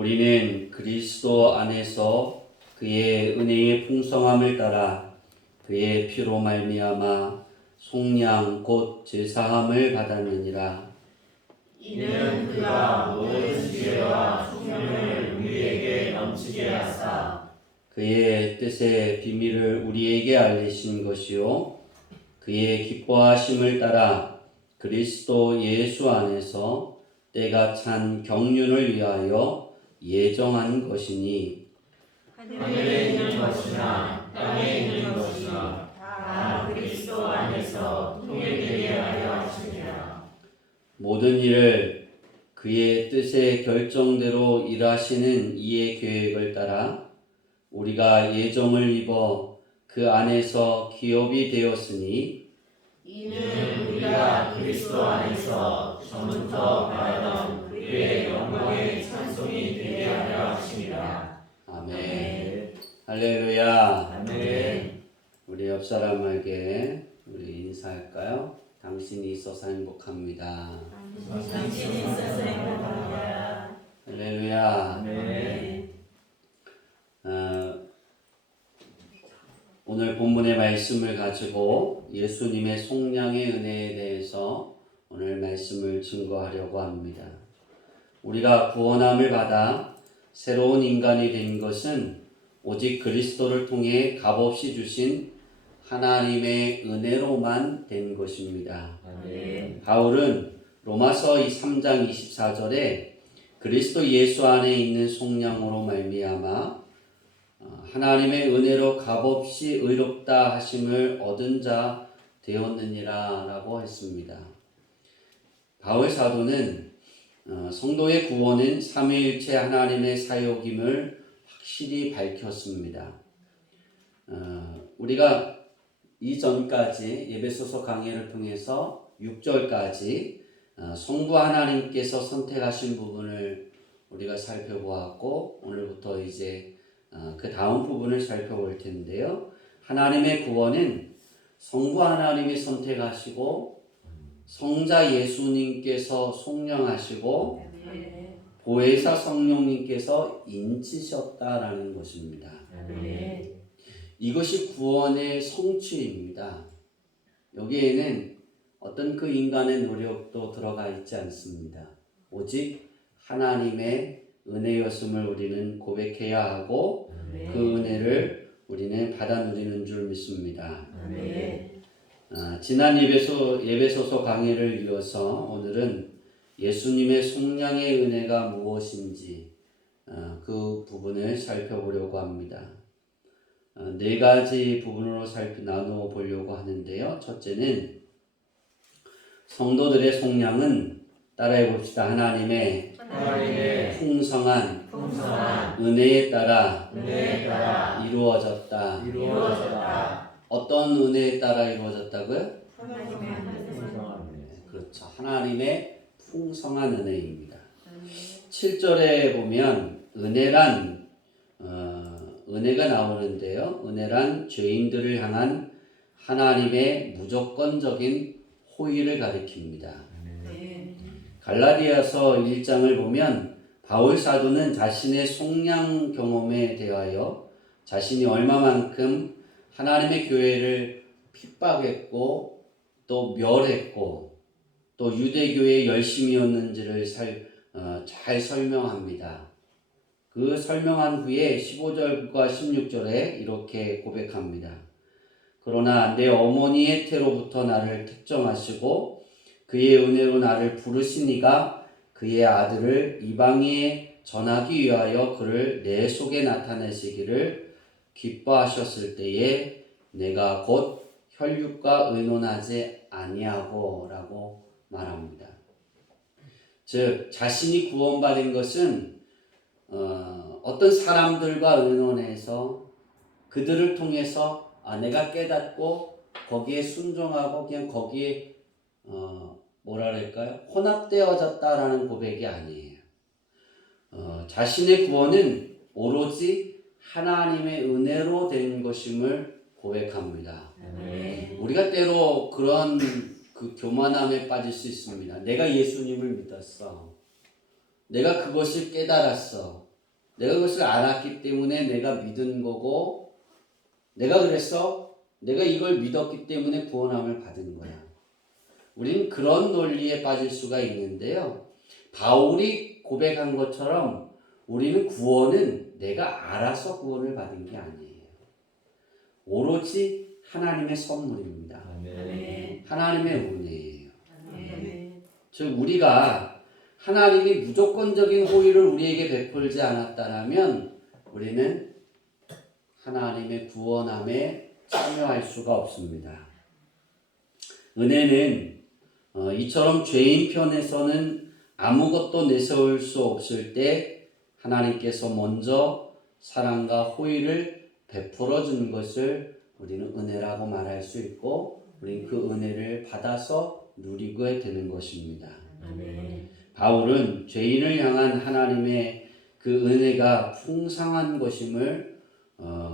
우리는 그리스도 안에서 그의 은혜의 풍성함을 따라 그의 피로 말미암아 속량 곧 제사함을 받았느니라. 이는 그가 모든 지혜와 총명을 우리에게 넘치게 하사 그의 뜻의 비밀을 우리에게 알리신 것이요 그의 기뻐하심을 따라 그리스도 예수 안에서 때가 찬 경륜을 위하여 예정한 것이니 하늘에 있는 것이나 땅에 있는 것이나 다 그리스도 안에서 통일되게 하려 하시니라. 모든 일을 그의 뜻의 결정대로 일하시는 이의 계획을 따라 우리가 예정을 입어 그 안에서 기업이 되었으니 이는 우리가 그리스도 안에서 전부터 바라던 그의 영광의 찬송이 되게 하려 하시니라. 아멘. 할렐루야. 아멘. 우리 옆 사람에게 우리 인사할까요? 당신이 있어서 행복합니다. 당신이 있어서 행복합니다. 할렐루야. 아멘. 오늘 본문의 말씀을 가지고 예수님의 속량의 은혜에 대해서 오늘 말씀을 증거하려고 합니다. 우리가 구원함을 받아 새로운 인간이 된 것은 오직 그리스도를 통해 값없이 주신 하나님의 은혜로만 된 것입니다. 아멘. 바울은 로마서 3장 24절에 그리스도 예수 안에 있는 속량으로 말미암아 하나님의 은혜로 값없이 의롭다 하심을 얻은 자 되었느니라 라고 했습니다. 바울 사도는 성도의 구원은 삼위일체 하나님의 사역임을 확실히 밝혔습니다. 우리가 이전까지 예배소서 강의를 통해서 6절까지 성부 하나님께서 선택하신 부분을 우리가 살펴보았고 오늘부터 이제 그 다음 부분을 살펴볼 텐데요. 하나님의 구원은 성부 하나님이 선택하시고 성자 예수님께서 속량하시고 보혜사 성령님께서 인치셨다라는 것입니다. 아멘. 이것이 구원의 성취입니다. 여기에는 어떤 그 인간의 노력도 들어가 있지 않습니다. 오직 하나님의 은혜였음을 우리는 고백해야 하고 그 은혜를 우리는 받아 누리는 줄 믿습니다. 아멘. 지난 예배소서 강의를 이어서 오늘은 예수님의 속량의 은혜가 무엇인지 그 부분을 살펴보려고 합니다. 네 가지 부분으로 나누어 보려고 하는데요. 첫째는 성도들의 속량은 따라해 봅시다. 하나님의 풍성한 은혜에 따라 이루어졌다. 어떤 은혜에 따라 이루어졌다고요? 그렇죠. 하나님의 풍성한 은혜입니다. 7절에 보면 은혜란 은혜가 나오는데요. 은혜란 죄인들을 향한 하나님의 무조건적인 호의를 가리킵니다. 갈라디아서 1장을 보면 바울 사도는 자신의 속량 경험에 대하여 자신이 얼마만큼 하나님의 교회를 핍박했고 또 멸했고 또 유대교의 열심이었는지를 잘 설명합니다. 그 설명한 후에 15절과 16절에 이렇게 고백합니다. 그러나 내 어머니의 태로부터 나를 택정하시고 그의 은혜로 나를 부르시니가 그의 아들을 이방에 전하기 위하여 그를 내 속에 나타내시기를 기뻐하셨을 때에 내가 곧 혈육과 의논하지 아니하고 라고 말합니다. 즉 자신이 구원받은 것은 어떤 사람들과 의논해서 그들을 통해서 내가 깨닫고 거기에 순종하고 그냥 거기에 혼합되어졌다라는 고백이 아니에요. 자신의 구원은 오로지 하나님의 은혜로 된 것임을 고백합니다. 우리가 때로 그런 그 교만함에 빠질 수 있습니다. 내가 예수님을 믿었어. 내가 그것을 깨달았어. 내가 그것을 알았기 때문에 내가 믿은 거고, 내가 그랬어. 내가 이걸 믿었기 때문에 구원함을 받은 거야. 우리는 그런 논리에 빠질 수가 있는데요. 바울이 고백한 것처럼 우리는 구원은 내가 알아서 구원을 받은 게 아니에요. 오로지 하나님의 선물입니다. 아멘. 하나님의 은혜예요. 아멘. 즉 우리가 하나님이 무조건적인 호의를 우리에게 베풀지 않았다면 우리는 하나님의 구원함에 참여할 수가 없습니다. 은혜는 이처럼 죄인 편에서는 아무것도 내세울 수 없을 때 하나님께서 먼저 사랑과 호의를 베풀어 준 것을 우리는 은혜라고 말할 수 있고, 우리는 그 은혜를 받아서 누리게 되는 것입니다. 아멘. 바울은 죄인을 향한 하나님의 그 은혜가 풍성한 것임을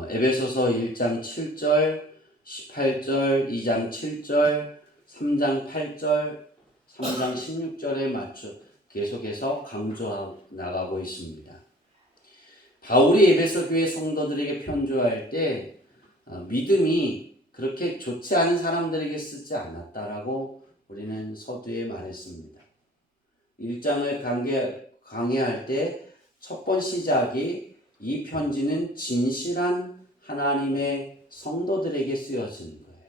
에베소서 1장 7절, 18절, 2장 7절, 3장 8절, 3장 16절에 맞춰 계속해서 강조하고 나가고 있습니다. 바울이 에베소 교회 성도들에게 편지할 때 믿음이 그렇게 좋지 않은 사람들에게 쓰지 않았다라고 우리는 서두에 말했습니다. 1장을 강해할 때 첫 번 시작이 이 편지는 진실한 하나님의 성도들에게 쓰여진 거예요.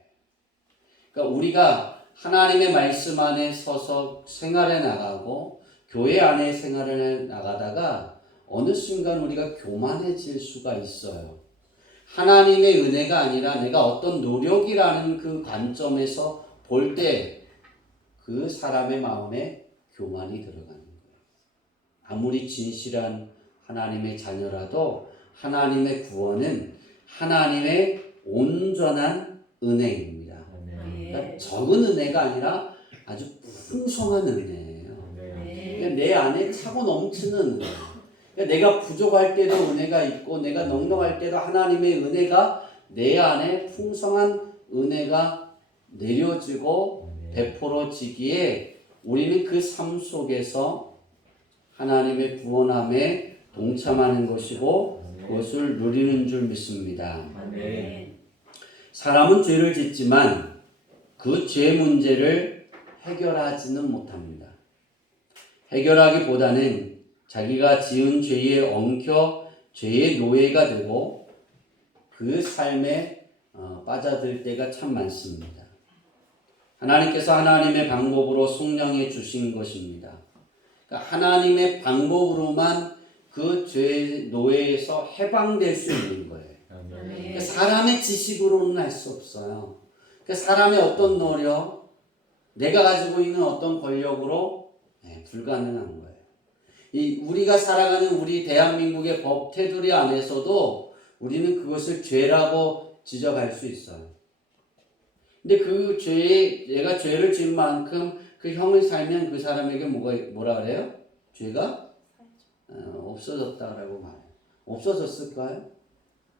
그러니까 우리가 하나님의 말씀 안에 서서 생활해 나가고 교회 안에 생활해 나가다가 어느 순간 우리가 교만해질 수가 있어요. 하나님의 은혜가 아니라 내가 어떤 노력이라는 그 관점에서 볼 때 그 사람의 마음에 교만이 들어가는 거예요. 아무리 진실한 하나님의 자녀라도 하나님의 구원은 하나님의 온전한 은혜입니다. 그러니까 적은 은혜가 아니라 아주 풍성한 은혜예요. 그러니까 내 안에 차고 넘치는 은혜. 그러니까 내가 부족할 때도 은혜가 있고 내가 넉넉할 때도 하나님의 은혜가 내 안에 풍성한 은혜가 내려지고 베풀어지기에 우리는 그 삶 속에서 하나님의 구원함에 동참하는 것이고 그것을 누리는 줄 믿습니다. 사람은 죄를 짓지만 그 죄 문제를 해결하지는 못합니다. 해결하기보다는 자기가 지은 죄에 엉켜 죄의 노예가 되고 그 삶에 빠져들 때가 참 많습니다. 하나님께서 하나님의 방법으로 속량해 주신 것입니다. 그러니까 하나님의 방법으로만 그 죄의 노예에서 해방될 수 있는 거예요. 그러니까 사람의 지식으로는 할 수 없어요. 그러니까 사람의 어떤 노력, 내가 가지고 있는 어떤 권력으로 불가능한 거예요. 우리가 살아가는 우리 대한민국의 법 테두리 안에서도 우리는 그것을 죄라고 지적할 수 있어요. 근데 그 죄에 내가 죄를 지은 만큼 그 형을 살면 그 사람에게 뭐라 그래요? 죄가 없어졌다라고 말해요. 없어졌을까요?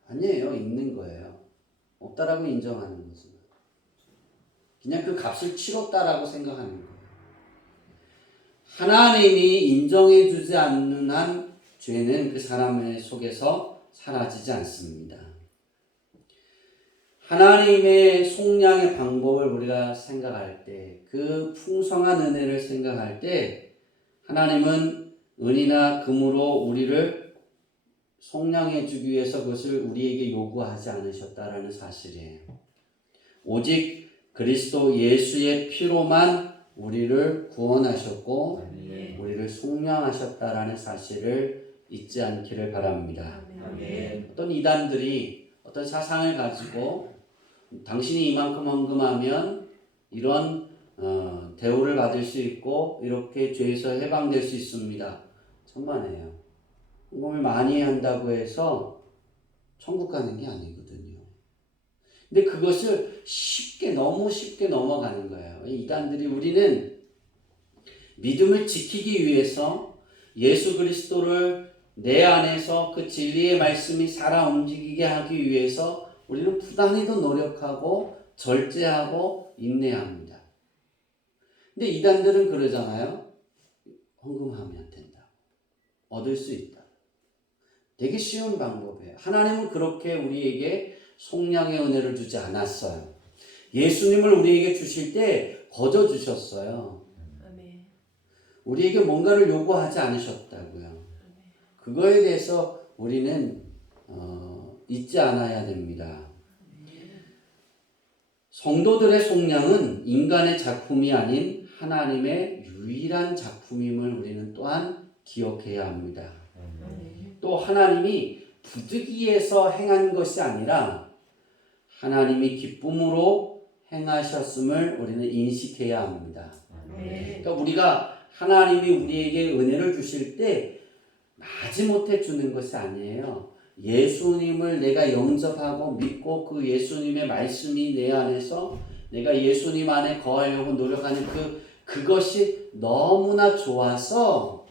아니에요. 있는 거예요. 없다라고 인정하는 거죠. 그냥 그 값을 치렀다라고 생각하는 거예요. 하나님이 인정해 주지 않는 한 죄는 그 사람의 속에서 사라지지 않습니다. 하나님의 속량의 방법을 우리가 생각할 때, 그 풍성한 은혜를 생각할 때 하나님은 은이나 금으로 우리를 속량해 주기 위해서 그것을 우리에게 요구하지 않으셨다라는 사실이에요. 오직 그리스도 예수의 피로만 우리를 구원하셨고 우리를 속량하셨다라는 사실을 잊지 않기를 바랍니다. 어떤 이단들이 어떤 사상을 가지고 당신이 이만큼 헌금하면 이런 대우를 받을 수 있고 이렇게 죄에서 해방될 수 있습니다. 천만에요. 헌금을 많이 한다고 해서 천국 가는 게 아니거든요. 근데 그것을 너무 쉽게 넘어가는 거예요. 이단들이 우리는 믿음을 지키기 위해서 예수 그리스도를 내 안에서 그 진리의 말씀이 살아 움직이게 하기 위해서 우리는 부단히도 노력하고 절제하고 인내합니다. 근데 이단들은 그러잖아요. 헌금하면 된다. 얻을 수 있다. 되게 쉬운 방법이에요. 하나님은 그렇게 우리에게 속량의 은혜를 주지 않았어요. 예수님을 우리에게 주실 때 거저 주셨어요. 아멘. 우리에게 뭔가를 요구하지 않으셨다고요. 그거에 대해서 우리는 잊지 않아야 됩니다. 성도들의 속량은 인간의 작품이 아닌 하나님의 유일한 작품임을 우리는 또한 기억해야 합니다. 또 하나님이 부득이해서 행한 것이 아니라 하나님이 기쁨으로 행하셨음을 우리는 인식해야 합니다. 그러니까 우리가 하나님이 우리에게 은혜를 주실 때 마지못해 주는 것이 아니에요. 예수님을 내가 영접하고 믿고 그 예수님의 말씀이 내 안에서 내가 예수님 안에 거하려고 노력하는 그것이 너무나 좋아서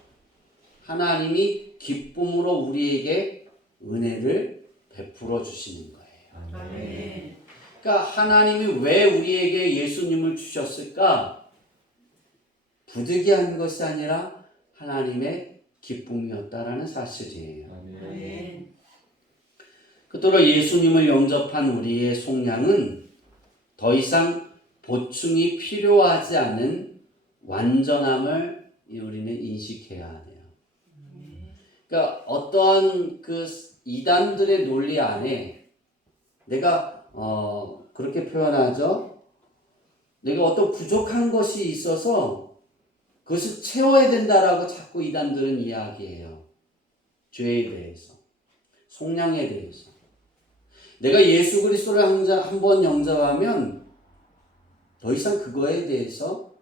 하나님이 기쁨으로 우리에게 은혜를 베풀어 주시는 거예요. 아멘. 그러니까 하나님이 왜 우리에게 예수님을 주셨을까? 부득이한 것이 아니라 하나님의 기쁨이었다라는 사실이에요. 아멘. 그토록 예수님을 영접한 우리의 속량은 더 이상 보충이 필요하지 않은 완전함을 우리는 인식해야 돼요. 그러니까 어떠한 그 이단들의 논리 안에 내가 그렇게 표현하죠. 내가 어떤 부족한 것이 있어서 그것을 채워야 된다라고 자꾸 이단들은 이야기해요. 죄에 대해서, 속량에 대해서. 내가 예수 그리스도를 한번 영접하면 더 이상 그거에 대해서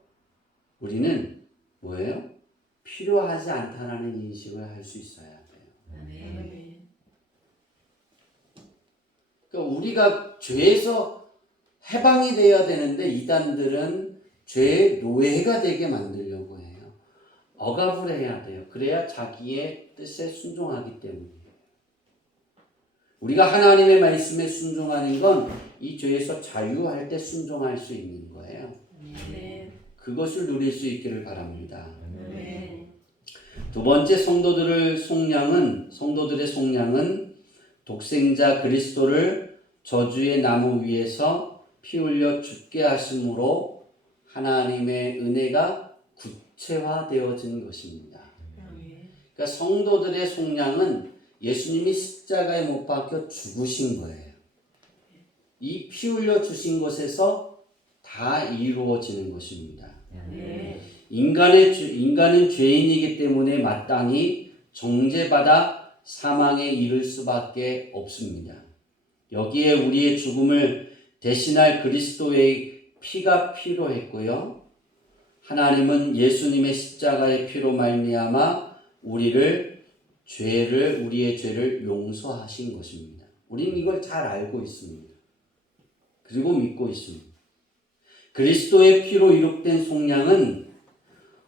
우리는 뭐예요? 필요하지 않다라는 인식을 할 수 있어야 돼요. 아멘. 그러니까 우리가 죄에서 해방이 되어야 되는데 이단들은 죄의 노예가 되게 만들려고 해요. 억압을 해야 돼요. 그래야 자기의 뜻에 순종하기 때문이에요. 우리가 하나님의 말씀에 순종하는 건 이 죄에서 자유할 때 순종할 수 있는 거예요. 아멘. 그것을 누릴 수 있기를 바랍니다. 아멘. 두 번째 성도들의 속량은 독생자 그리스도를 저주의 나무 위에서 피 흘려 죽게 하심으로 하나님의 은혜가 구체화되어진 것입니다. 아멘. 그러니까 성도들의 속량은 예수님이 십자가에 못 박혀 죽으신 거예요. 이 피 흘려 주신 것에서 다 이루어지는 것입니다. 아멘. 인간은 죄인이기 때문에 마땅히 정죄받아 사망에 이를 수밖에 없습니다. 여기에 우리의 죽음을 대신할 그리스도의 피가 필요했고요. 하나님은 예수님의 십자가의 피로 말미암아 우리의 죄를 용서하신 것입니다. 우리는 이걸 잘 알고 있습니다. 그리고 믿고 있습니다. 그리스도의 피로 이룩된 속량은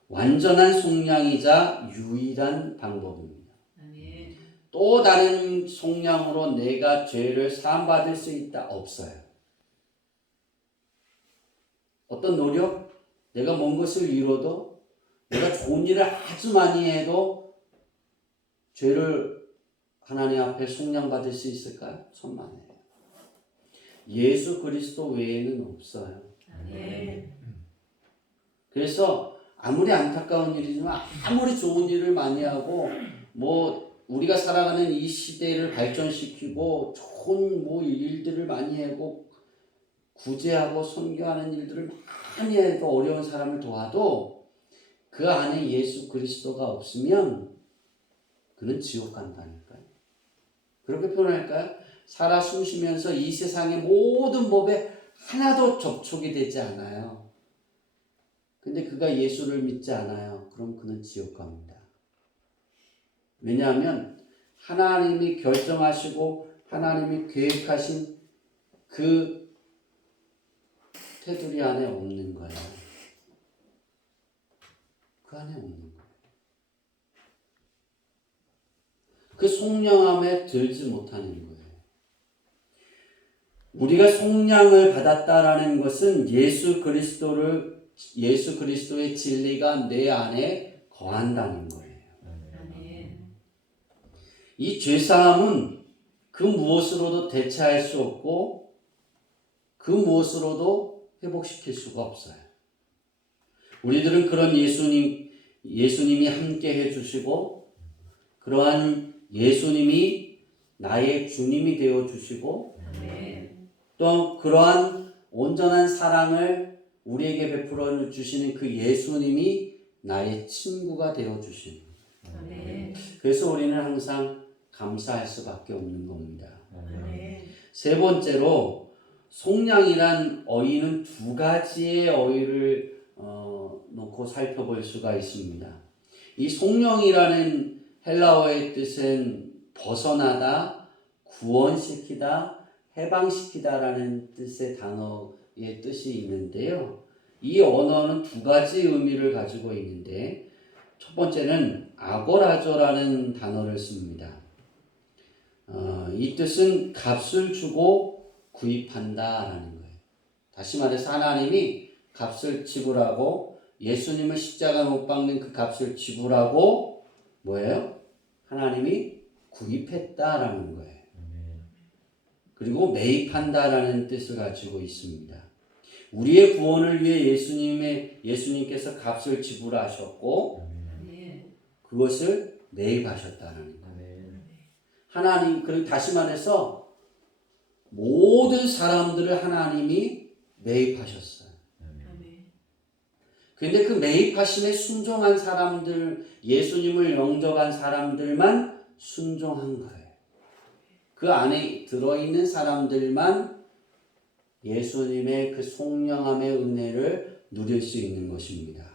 완전한 속량이자 유일한 방법입니다. 아멘. 또 다른 속량으로 내가 죄를 사함받을 수 있다? 없어요. 어떤 노력? 내가 뭔 것을 이뤄도 내가 좋은 일을 아주 많이 해도 죄를 하나님 앞에 속량받을 수 있을까요? 천만에요. 예수 그리스도 외에는 없어요. 아멘. 그래서 아무리 안타까운 일이지만 아무리 좋은 일을 많이 하고 우리가 살아가는 이 시대를 발전시키고 좋은 일들을 많이 하고 구제하고 선교하는 일들을 많이 해도 어려운 사람을 도와도 그 안에 예수 그리스도가 없으면 그는 지옥 간다니까요. 그렇게 표현할까요? 살아 숨쉬면서 이 세상의 모든 법에 하나도 접촉이 되지 않아요. 근데 그가 예수를 믿지 않아요. 그럼 그는 지옥 갑니다. 왜냐하면 하나님이 결정하시고 하나님이 계획하신 그 테두리 안에 없는 거예요. 그 안에 없는 거예요. 그 속량함에 들지 못하는 거예요. 우리가 속량을 받았다라는 것은 예수 그리스도의 진리가 내 안에 거한다는 거예요. 아멘. 이 죄사함은 그 무엇으로도 대체할 수 없고 그 무엇으로도 회복시킬 수가 없어요. 우리들은 그런 예수님이 함께 해주시고 그러한 예수님이 나의 주님이 되어주시고 또 그러한 온전한 사랑을 우리에게 베풀어 주시는 그 예수님이 나의 친구가 되어주시는 그래서 우리는 항상 감사할 수밖에 없는 겁니다. 세 번째로 속량이란 어휘는 두 가지의 어휘를 놓고 살펴볼 수가 있습니다. 이 속량이라는 헬라어의 뜻은 벗어나다, 구원시키다, 해방시키다라는 뜻의 단어의 뜻이 있는데요. 이 언어는 두 가지 의미를 가지고 있는데 첫 번째는 아고라조라는 단어를 씁니다. 이 뜻은 값을 주고 구입한다라는 거예요. 다시 말해서 하나님이 값을 지불하고 예수님을 십자가에 못 박는 그 값을 지불하고 뭐예요? 하나님이 구입했다라는 거예요. 그리고 매입한다라는 뜻을 가지고 있습니다. 우리의 구원을 위해 예수님께서 값을 지불하셨고 그것을 매입하셨다는 거예요. 하나님, 그리고 다시 말해서 모든 사람들을 하나님이 매입하셨어요. 그런데 그 매입하심에 순종한 사람들, 예수님을 영접한 사람들만 순종한 거예요. 그 안에 들어있는 사람들만 예수님의 그 속량함의 은혜를 누릴 수 있는 것입니다.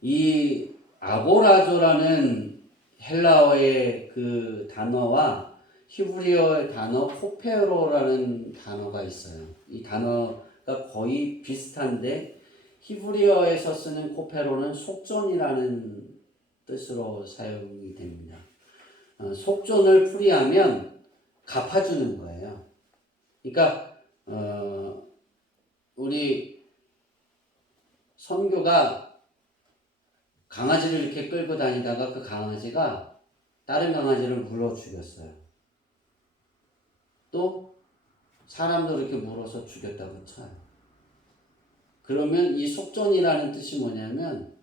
이 아고라조라는 헬라어의 그 단어와 히브리어의 단어 코페로라는 단어가 있어요. 이 단어가 거의 비슷한데 히브리어에서 쓰는 코페로는 속전이라는 뜻으로 사용이 됩니다. 속전을 풀이하면 갚아주는 거예요. 그러니까 우리 선교가 강아지를 이렇게 끌고 다니다가 그 강아지가 다른 강아지를 물어 죽였어요. 또 사람도 이렇게 물어서 죽였다고 쳐요. 그러면 이 속전이라는 뜻이 뭐냐면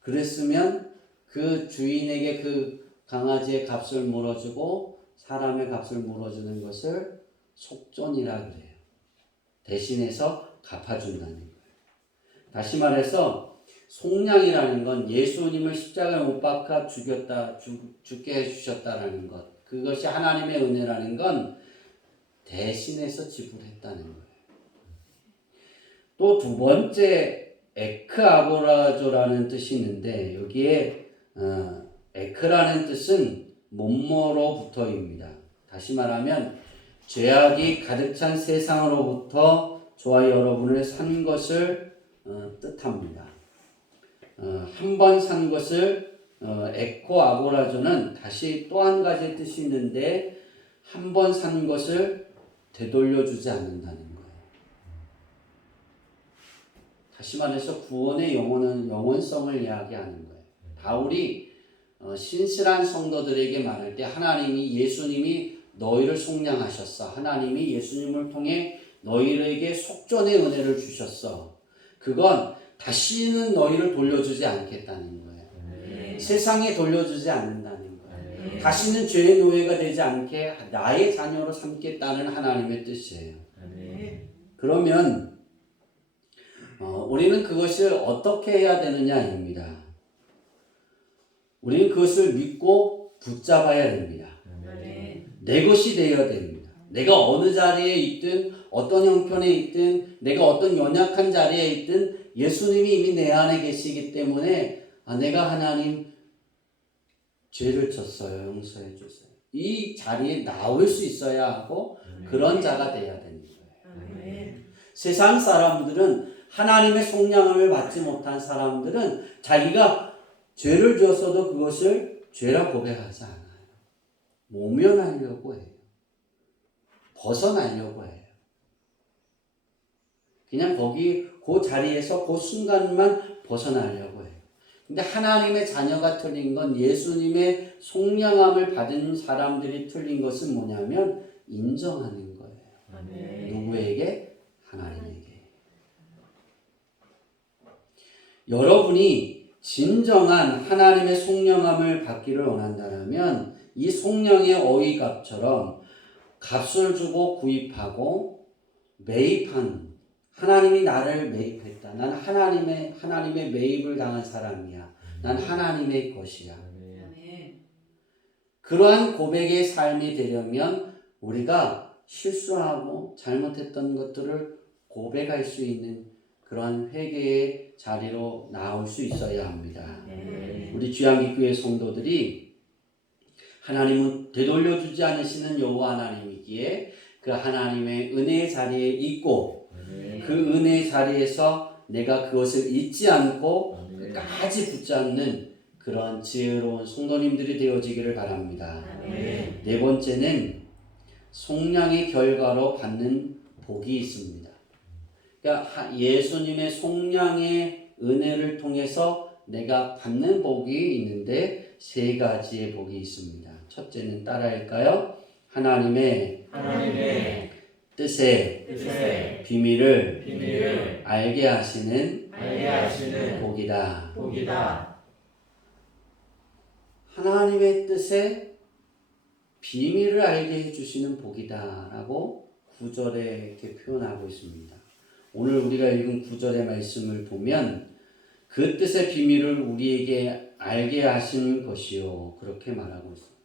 그랬으면 그 주인에게 그 강아지의 값을 물어주고 사람의 값을 물어주는 것을 속전이라 그래요. 대신해서 갚아준다는 거예요. 다시 말해서 속량이라는 건 예수님을 십자가에 못 박아 죽게 해주셨다라는 것. 그것이 하나님의 은혜라는 건 대신해서 지불했다는 거예요. 또 두 번째 에크아고라조라는 뜻이 있는데 여기에 에크라는 뜻은 몸모로부터입니다. 다시 말하면 죄악이 가득 찬 세상으로부터 저와 여러분을 산 것을 뜻합니다. 한 번 산 것을 에코아고라조는 다시 또 한 가지 뜻이 있는데 한 번 산 것을 되돌려주지 않는다는 거예요. 다시 말해서 구원의 영원성을 이야기하는 거예요. 바울이 신실한 성도들에게 말할 때 하나님이 예수님이 너희를 속량하셨어. 하나님이 예수님을 통해 너희에게 속전의 은혜를 주셨어. 그건 다시는 너희를 돌려주지 않겠다는 거예요. 세상에 돌려주지 않는다는 거예요. 다시는 죄의 노예가 되지 않게 나의 자녀로 삼겠다는 하나님의 뜻이에요. 그러면 우리는 그것을 어떻게 해야 되느냐입니다. 우리는 그것을 믿고 붙잡아야 됩니다. 내 것이 되어야 됩니다. 내가 어느 자리에 있든 어떤 형편에 있든 내가 어떤 연약한 자리에 있든 예수님이 이미 내 안에 계시기 때문에 내가 하나님 죄를 졌어요. 용서해 주세요. 이 자리에 나올 수 있어야 하고 그런 자가 돼야 되는 거예요. 세상 사람들은 하나님의 속량을 받지 못한 사람들은 자기가 죄를 지었어도 그것을 죄라 고백하지 않아요. 모면하려고 해요. 벗어나려고 해요. 그냥 그 자리에서 그 순간만 벗어나려고 해요. 근데 하나님의 자녀가 틀린 건 예수님의 속량함을 받은 사람들이 틀린 것은 뭐냐면 인정하는 거예요. 아멘. 누구에게? 하나님에게. 여러분이 진정한 하나님의 속량함을 받기를 원한다면 이 속량의 어휘값처럼 값을 주고 구입하고 매입한 하나님이 나를 매입했다. 난 하나님의 매입을 당한 사람이야. 난 하나님의 것이야. 아멘. 그러한 고백의 삶이 되려면 우리가 실수하고 잘못했던 것들을 고백할 수 있는 그러한 회개의 자리로 나올 수 있어야 합니다. 아멘. 우리 주양기교회 성도들이 하나님은 되돌려주지 않으시는 여호와 하나님이기에 그 하나님의 은혜의 자리에 있고 그 은혜의 자리에서 내가 그것을 잊지 않고 끝까지 붙잡는 그런 지혜로운 성도님들이 되어지기를 바랍니다. 아멘. 네 번째는 속량의 결과로 받는 복이 있습니다. 그러니까 예수님의 속량의 은혜를 통해서 내가 받는 복이 있는데 세 가지의 복이 있습니다. 첫째는 따라할까요? 하나님의 뜻의 비밀을 알게 하시는 복이다. 하나님의 뜻의 비밀을 알게 해주시는 복이다 라고 9절에 이렇게 표현하고 있습니다. 오늘 우리가 읽은 9절의 말씀을 보면 그 뜻의 비밀을 우리에게 알게 하신 것이요 그렇게 말하고 있습니다.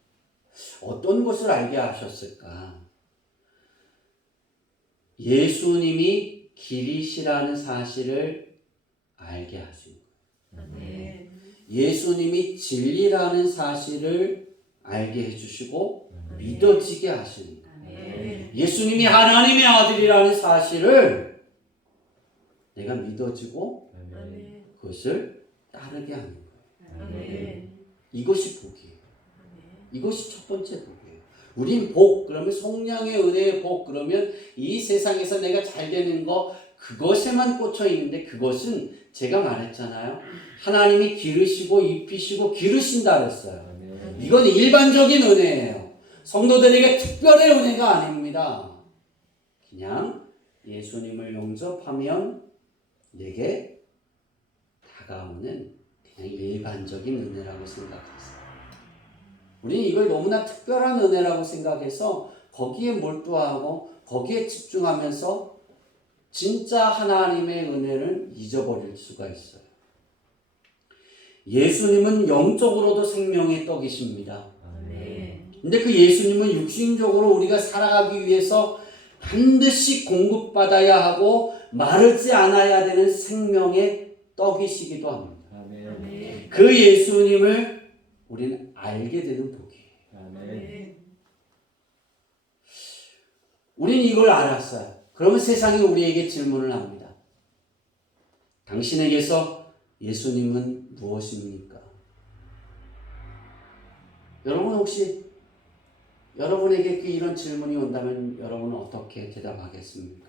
어떤 것을 알게 하셨을까? 예수님이 길이시라는 사실을 알게 하신 거예요. 아멘. 예수님이 진리라는 사실을 알게 해주시고 믿어지게 하시는 거예요. 아멘. 예수님이 하나님의 아들이라는 사실을 내가 믿어지고 아멘. 그것을 따르게 하는 거예요. 아멘. 이것이 복이에요. 이것이 첫 번째 복이에요. 우린 복 그러면 속량의 은혜의 복 그러면 이 세상에서 내가 잘 되는 거 그것에만 꽂혀 있는데 그것은 제가 말했잖아요. 하나님이 기르시고 입히시고 기르신다 그랬어요. 이건 일반적인 은혜예요. 성도들에게 특별의 은혜가 아닙니다. 그냥 예수님을 용접하면 내게 다가오는 그냥 일반적인 은혜라고 생각하세요. 우리는 이걸 너무나 특별한 은혜라고 생각해서 거기에 몰두하고 거기에 집중하면서 진짜 하나님의 은혜를 잊어버릴 수가 있어요. 예수님은 영적으로도 생명의 떡이십니다. 근데 그 예수님은 육신적으로 우리가 살아가기 위해서 반드시 공급받아야 하고 마르지 않아야 되는 생명의 떡이시기도 합니다. 그 예수님을 우리는 알게 되는 복이에요. 우리는 이걸 알았어요. 그러면 세상이 우리에게 질문을 합니다. 당신에게서 예수님은 무엇입니까? 여러분 혹시 여러분에게 이런 질문이 온다면 여러분은 어떻게 대답하겠습니까?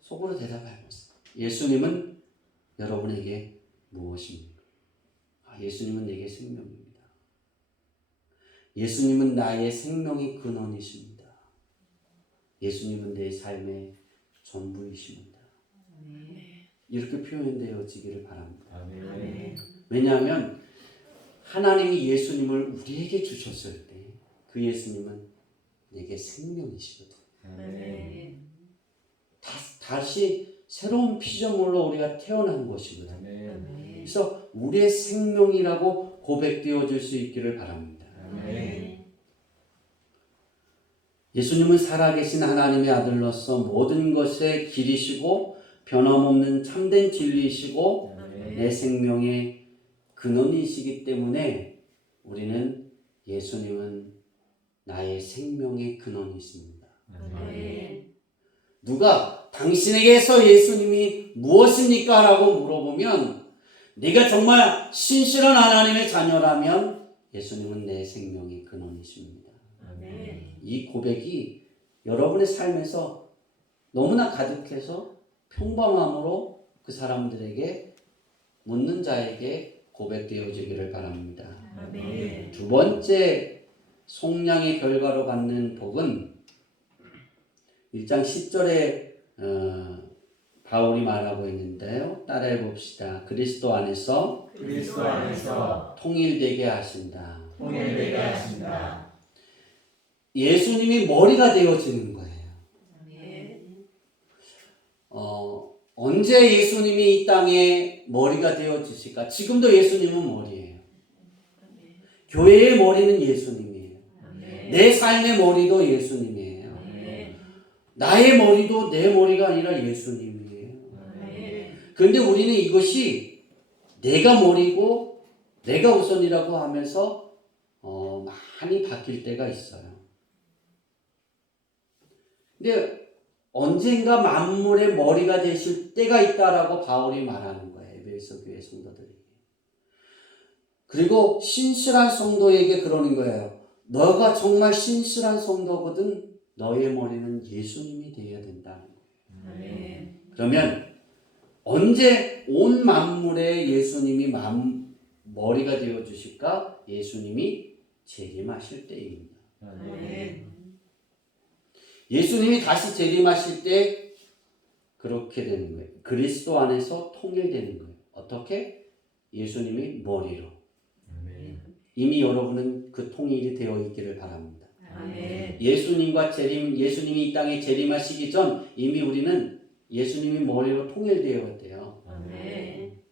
속으로 대답해보세요. 예수님은 여러분에게 무엇입니까? 예수님은 내게 생명입니다. 예수님은 나의 생명의 근원이십니다. 예수님은 내 삶의 전부이십니다. 이렇게 표현되어지기를 바랍니다. 왜냐하면 하나님이 예수님을 우리에게 주셨을 때 그 예수님은 내게 생명이시거든요. 다시 새로운 피조물로 우리가 태어난 것이거든요. 그래서 우리의 생명이라고 고백되어질 수 있기를 바랍니다. 예수님은 살아계신 하나님의 아들로서 모든 것에 길이시고 변함없는 참된 진리이시고 내 생명의 근원이시기 때문에 우리는 예수님은 나의 생명의 근원이십니다. 누가 당신에게서 예수님이 무엇입니까? 라고 물어보면 네가 정말 신실한 하나님의 자녀라면 예수님은 내 생명의 근원이십니다. 이 고백이 여러분의 삶에서 너무나 가득해서 평범함으로 그 사람들에게 묻는 자에게 고백되어지기를 바랍니다. 아멘. 두 번째 속량의 결과로 받는 복은 1장 10절에 바울이 말하고 있는데요. 따라해 봅시다. 그리스도 안에서 통일되게 하신다. 예수님이 머리가 되어지는 거예요. 아멘. 언제 예수님이 이 땅에 머리가 되어지실까? 지금도 예수님은 머리예요. 교회의 머리는 예수님이에요. 아멘. 내 삶의 머리도 예수님이에요. 아멘. 나의 머리도 내 머리가 아니라 예수님이에요. 아멘. 그런데 우리는 이것이 내가 머리고 내가 우선이라고 하면서 많이 바뀔 때가 있어요. 근데 언젠가 만물의 머리가 되실 때가 있다라고 바울이 말하는 거예요. 에베소 교회 성도들에게. 그리고 신실한 성도에게 그러는 거예요. 너가 정말 신실한 성도거든 너의 머리는 예수님이 되어야 된다는 거예요. 아멘. 그러면 언제 온 만물의 예수님이 머리가 되어 주실까? 예수님이 재림하실 때입니다. 아멘. 예수님이 다시 재림하실 때 그렇게 되는 거예요. 그리스도 안에서 통일되는 거예요. 어떻게? 예수님이 머리로. 이미 여러분은 그 통일이 되어 있기를 바랍니다. 아멘. 예수님이 이 땅에 재림하시기 전 이미 우리는 예수님이 머리로 통일되어야 돼요. 아멘.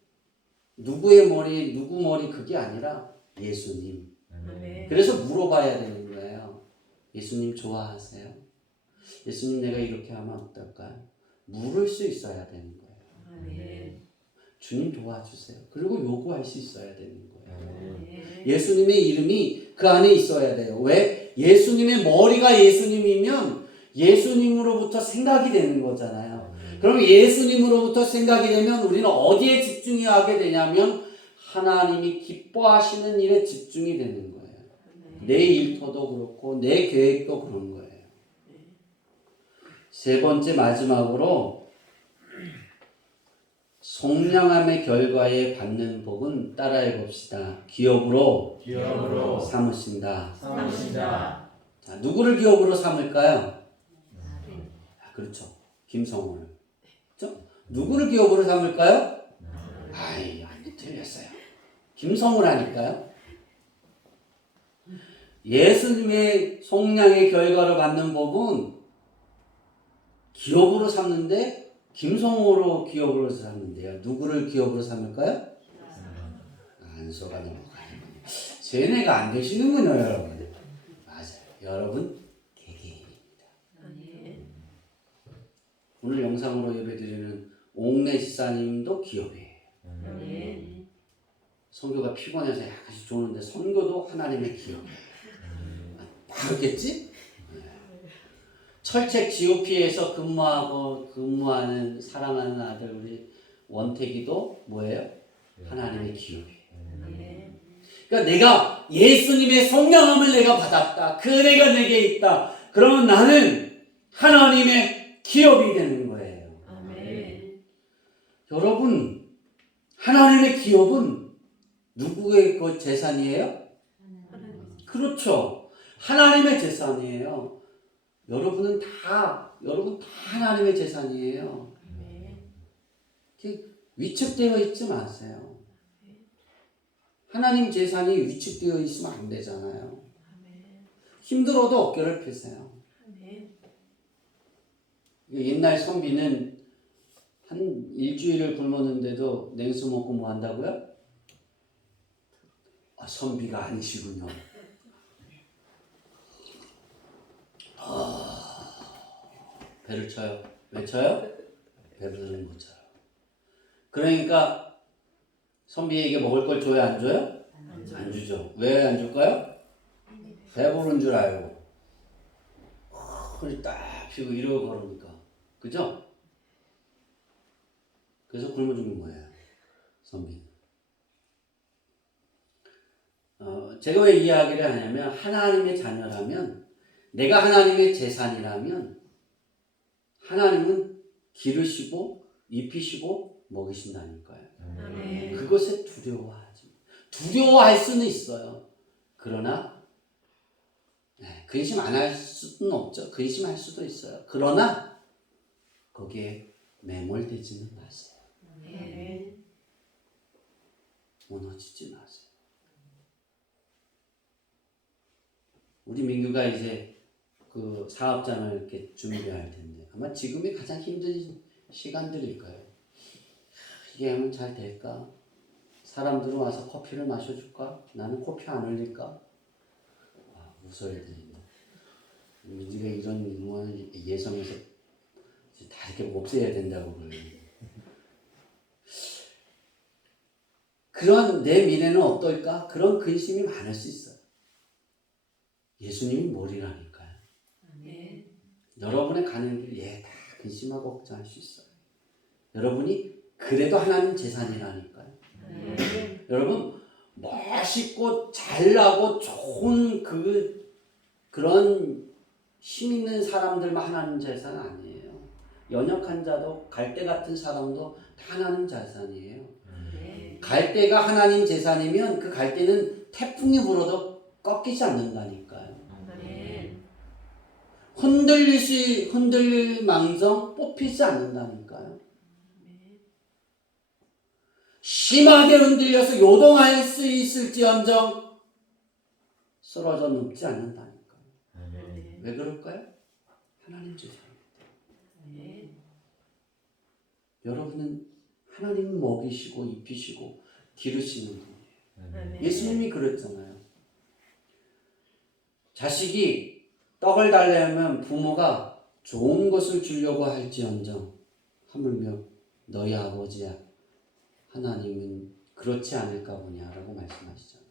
누구의 머리, 누구 머리 그게 아니라 예수님. 아멘. 그래서 물어봐야 되는 거예요. 예수님 좋아하세요? 예수님 내가 이렇게 하면 어떨까요? 물을 수 있어야 되는 거예요. 아멘. 주님 도와주세요. 그리고 요구할 수 있어야 되는 거예요. 아멘. 예수님의 이름이 그 안에 있어야 돼요. 왜? 예수님의 머리가 예수님이면 예수님으로부터 생각이 되는 거잖아요. 그럼 예수님으로부터 생각이 되면 우리는 어디에 집중하게 되냐면 하나님이 기뻐하시는 일에 집중이 되는 거예요. 내 일터도 그렇고 내 계획도 그런 거예요. 세 번째 마지막으로 속량함의 결과에 받는 복은 따라해 봅시다. 기업으로 삼으신다. 자, 누구를 기업으로 삼을까요? 그렇죠. 김성호를. 그렇죠? 누구를 기업으로 삼을까요? 아이, 아니, 틀렸어요. 김성호라니까요. 예수님의 속량의 결과로 받는 복은 기업으로 삼는데 김성호로 기업으로 삼는데요. 누구를 기업으로 삼을까요? 안소가 넘어가는 쟤네가 안 되시는군요, 여러분. 맞아요. 여러분 개개인입니다. 아멘. 오늘 영상으로 예배드리는 옥내 지사님도 기업이에요. 아멘. 선교가 피곤해서 약간씩 조는데 선교도 하나님의 기업이에요. 그렇겠지? 철책 GOP에서 근무하는 사랑하는 아들 우리 원택이도 뭐예요? 하나님의 기업이에요. 아멘. 그러니까 내가 예수님의 성령함을 내가 받았다. 그 은혜가 내게 있다. 그러면 나는 하나님의 기업이 되는 거예요. 아멘. 여러분, 하나님의 기업은 누구의 그 재산이에요? 그렇죠. 하나님의 재산이에요. 여러분 다 하나님의 재산이에요. 위축되어 있지 마세요. 하나님 재산이 위축되어 있으면 안 되잖아요. 힘들어도 어깨를 펴세요. 옛날 선비는 한 일주일을 굶었는데도 냉수 먹고 뭐 한다고요? 선비가 아니시군요. 배를 쳐요. 왜 쳐요? 배부르는 것처럼. 그러니까 선비에게 먹을 걸 줘요? 안 줘요? 안 주죠. 왜 안 줄까요? 배부른 줄 알고 허리 딱 펴고 이러고 걸으니까. 그죠? 그래서 굶어 죽는 거예요. 선비는. 제가 왜 이 이야기를 하냐면 하나님의 자녀라면 내가 하나님의 재산이라면 하나님은 기르시고 입히시고 먹이신다니까요. 아멘. 그것에 두려워하지. 두려워할 수는 있어요. 그러나 근심 안 할 수는 없죠. 근심할 수도 있어요. 그러나 거기에 매몰되지는 마세요. 아멘. 무너지지 마세요. 우리 민규가 이제 그 사업장을 이렇게 준비할 텐데 아마 지금이 가장 힘든 시간들일 거예요. 이게 하면 잘 될까? 사람들은 와서 커피를 마셔줄까? 나는 커피 안 흘릴까? 웃어야 되는데 민규가 이런 응원을 예성해서 다 이렇게 없애야 된다고 그래요. 그런 내 미래는 어떨까? 그런 근심이 많을 수 있어요. 예수님이 머리라니까요. 아멘. 여러분의 가는 길, 다 근심하고 걱정할 수 있어요. 여러분이 그래도 하나님 재산이라니까요. 아멘. 여러분, 멋있고 잘나고 좋은 그런 힘 있는 사람들만 하나님 재산 아니에요. 연약한 자도 갈대 같은 사람도 다 하나님 재산이에요. 갈대가 하나님 재산이면 그 갈대는 태풍이 불어도 꺾이지 않는다니까요. 아멘. 흔들릴 망정 뽑히지 않는다니까요. 심하게 흔들려서 요동할 수 있을지언정 쓰러져 눕지 않는다니까요. 왜 그럴까요? 하나님 재산입니다. 아멘. 여러분은 하나님 먹이시고 입히시고 기르시는 분이에요. 아멘. 예수님이 그랬잖아요. 자식이 떡을 달래면 부모가 좋은 것을 주려고 할지언정 하물며 너희 아버지야 하나님은 그렇지 않을까 보냐라고 말씀하시잖아요.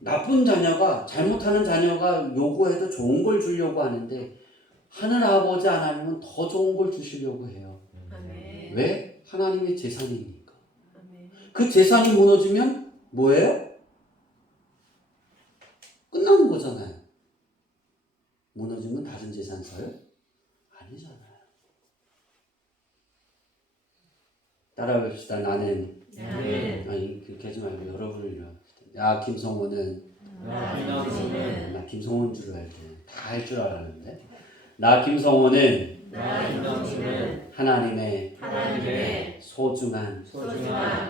나쁜 자녀가 잘못하는 자녀가 요구해도 좋은 걸 주려고 하는데 하늘 아버지 하나님은 더 좋은 걸 주시려고 해요. 아멘. 왜? 하나님의 재산이니까. 아멘. 그 재산이 무너지면 뭐예요? 끝나는 거잖아요. 무너지면 다른 재산 써요? 아니잖아요. 따라해봅시다. 나는 나는 아니 그렇게 하지 말고 여러분을 위합시다. 야 김성호는 나 김성호인 줄 알고 다 할 줄 알았는데 나 김성호는 하나님의 소중한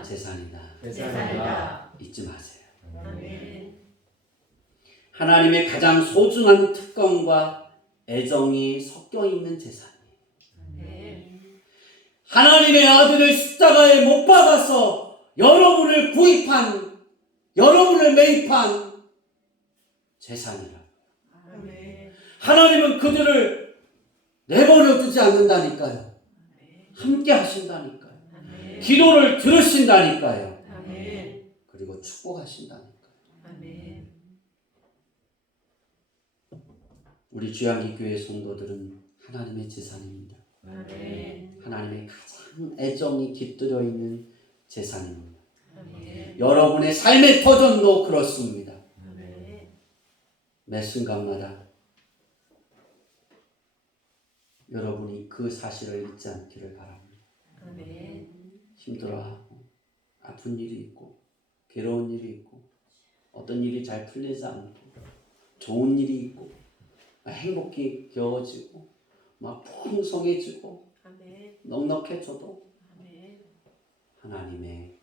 재산이다. 재산이다. 잊지 마세요. 아멘. 하나님의 가장 소중한 특권과 애정이 섞여 있는 재산이에요. 아멘. 하나님의 아들을 십자가에 못 박아서 여러분을 구입한, 여러분을 매입한 재산이라. 아멘. 하나님은 그들을 내버려 두지 않는다니까요. 함께 하신다니까요. 아멘. 기도를 들으신다니까요. 아멘. 그리고 축복하신다니까요. 아멘. 우리 주양기 교회 성도들은 하나님의 재산입니다. 아멘. 하나님의 가장 애정이 깃들어 있는 재산입니다. 아멘. 여러분의 삶의 터전도 그렇습니다. 아멘. 매 순간마다 여러분이 그 사실을 잊지 않기를 바랍니다. 아멘. 힘들어하고 아픈 일이 있고 괴로운 일이 있고 어떤 일이 잘 풀리지 않고 좋은 일이 있고 행복이 겨워지고 막 풍성해지고 아멘. 넉넉해져도 아멘. 하나님의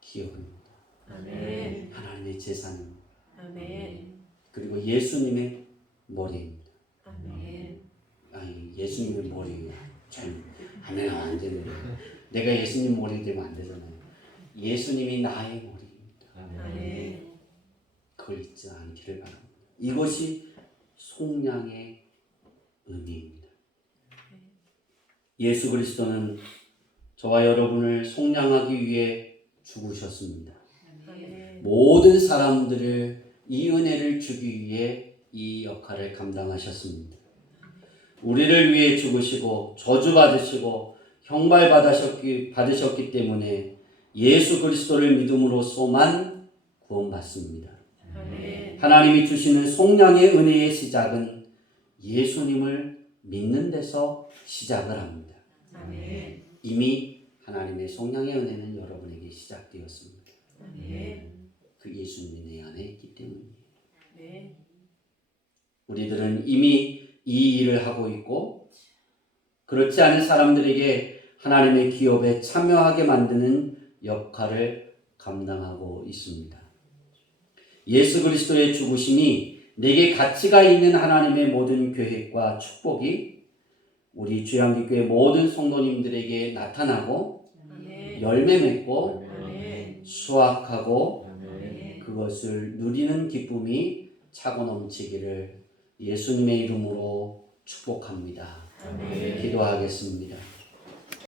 기업입니다. 아멘. 하나님의 재산입니다. 아멘. 그리고 예수님의 머리입니다. 아멘. 아니 예수님의 머리가 잘 하면 안 되는 내가 예수님 머리 되면 안 되잖아요. 예수님이 나의 머리입니다. 아멘. 그걸 잊지 않기를 바랍니다. 이것이 속량의 의미입니다. 예수 그리스도는 저와 여러분을 속량하기 위해 죽으셨습니다. 아멘. 모든 사람들을 이 은혜를 주기 위해 이 역할을 감당하셨습니다. 우리를 위해 죽으시고 저주받으시고 형벌 받으셨기 때문에 예수 그리스도를 믿음으로써만 구원받습니다. 아멘. 하나님이 주시는 속량의 은혜의 시작은 예수님을 믿는 데서 시작을 합니다. 아멘. 이미 하나님의 성령의 은혜는 여러분에게 시작되었습니다. 아멘. 그 예수님이 내 안에 있기 때문이에요. 아멘. 우리들은 이미 이 일을 하고 있고 그렇지 않은 사람들에게 하나님의 기업에 참여하게 만드는 역할을 감당하고 있습니다. 예수 그리스도의 죽으심이 내게 가치가 있는 하나님의 모든 계획과 축복이 우리 주양기교회 모든 성도님들에게 나타나고 아멘. 열매 맺고 아멘. 수확하고 아멘. 그것을 누리는 기쁨이 차고 넘치기를 예수님의 이름으로 축복합니다. 아멘. 기도하겠습니다.